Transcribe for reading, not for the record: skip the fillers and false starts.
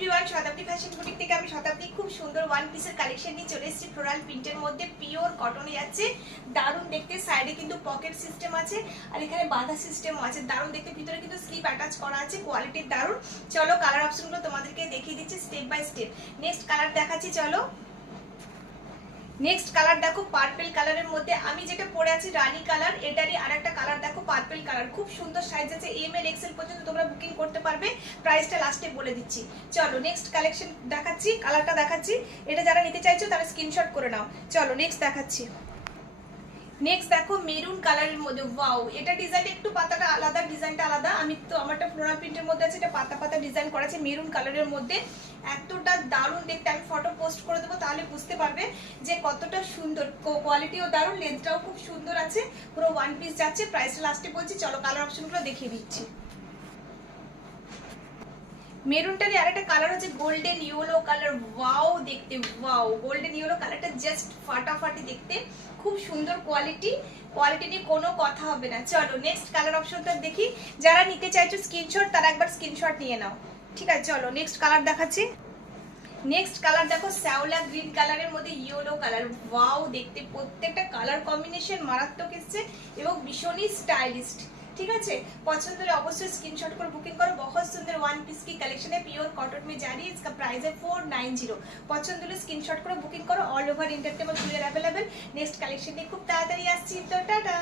Everyone, শতাব্দী fashion boutique থেকে আমি শতাব্দী খুব সুন্দর ওয়ান পিসের কালেকশন নিয়ে চলে এসেছি। ফ্লোরাল প্রিন্টের মধ্যে পিওর কটনে যাচ্ছে, দারুণ দেখতে। সাইডে কিন্তু পকেট সিস্টেম আছে আর এখানে বাঁধা সিস্টেমও আছে, দারুণ দেখতে। ভিতরে কিন্তু স্লিপ অ্যাটাচ করা আছে, কোয়ালিটির দারুণ। চলো কালার অপশনগুলো তোমাদেরকে দেখিয়ে দিচ্ছি step by step. Next colour দেখাচ্ছি, চলো। নেক্সট কালার দেখো পার্পল কালারের মধ্যে, আমি যেটা পরে আছি রানী কালার, এটারই আরেকটা কালার দেখো পার্পল কালার। খুব সুন্দর সাইজ আছে, এম এল এক্সেল পর্যন্ত তোমরা বুকিং করতে পারবে। প্রাইসটা লাস্টে বলে দিচ্ছি। চলো নেক্সট কালেকশন দেখাচ্ছি, কালারটা দেখাচ্ছি। এটা যারা নিতে চাইছো তারা স্ক্রিনশট করে নাও। চলো নেক্সট দেখাচ্ছি। নেক্সট দেখো মেরুন কালারের মধ্যে, ওয়াও, এটা ডিজাইন একটু পাতাটা আলাদা, ডিজাইনটা আলাদা। আমি তো আমারটা ফ্লোরাল প্রিন্টের মধ্যে আছে, এটা পাতা পাতা ডিজাইন করা আছে মেরুন কালারের মধ্যে। এতটা দারুণ দেখতে, আমি ফটো পোস্ট করে দেবো তাহলে বুঝতে পারবে যে কতটা সুন্দর। কোয়ালিটিও দারুণ, লেন্থটাও খুব সুন্দর আছে, পুরো ওয়ান পিস যাচ্ছে। প্রাইসটা লাস্টে বলছি। চলো কালার অপশনগুলো দেখিয়ে দিচ্ছি। মেরুনটারই আরেকটা কালার হচ্ছে গোল্ডেন ইয়েলো কালার, ওয়াও দেখতে, ওয়াও, গোল্ডেন ইয়েলো কালারটা জাস্ট ফাটাফাটি দেখতে, খুব সুন্দর কোয়ালিটি। কোয়ালিটি নিয়ে কোনো কথা হবে না। চলো নেক্সট কালার অপশনটা দেখি। যারা নিতে চাইছো স্ক্রিনশট, তারা একবার স্ক্রিনশট নিয়ে নাও। ঠিক আছে, চলো নেক্সট কালার দেখাচ্ছি। নেক্সট কালার দেখো শ্যাওলা গ্রিন কালারের মধ্যে ইয়েলো কালার, ওয়াও দেখতে। প্রত্যেকটা কালার কম্বিনেশন মারাত্মক এসছে এবং ভীষণই স্টাইলিস্ট। ठीक है, पसंद हले अवश्य स्क्रीनशॉट कर बुकिंग करो। बहुत सुंदर वन पीस की कलेक्शन है, प्योर कॉटन में जा रही है। इसका प्राइस है 490। पसंद हले स्क्रीनशॉट करो बुकिंग करो। ऑल ओवर इंडिया में अवेलेबल। नेक्स्ट कलेक्शन खूब ताड़ाताड़ी आसछि। तो टाटा।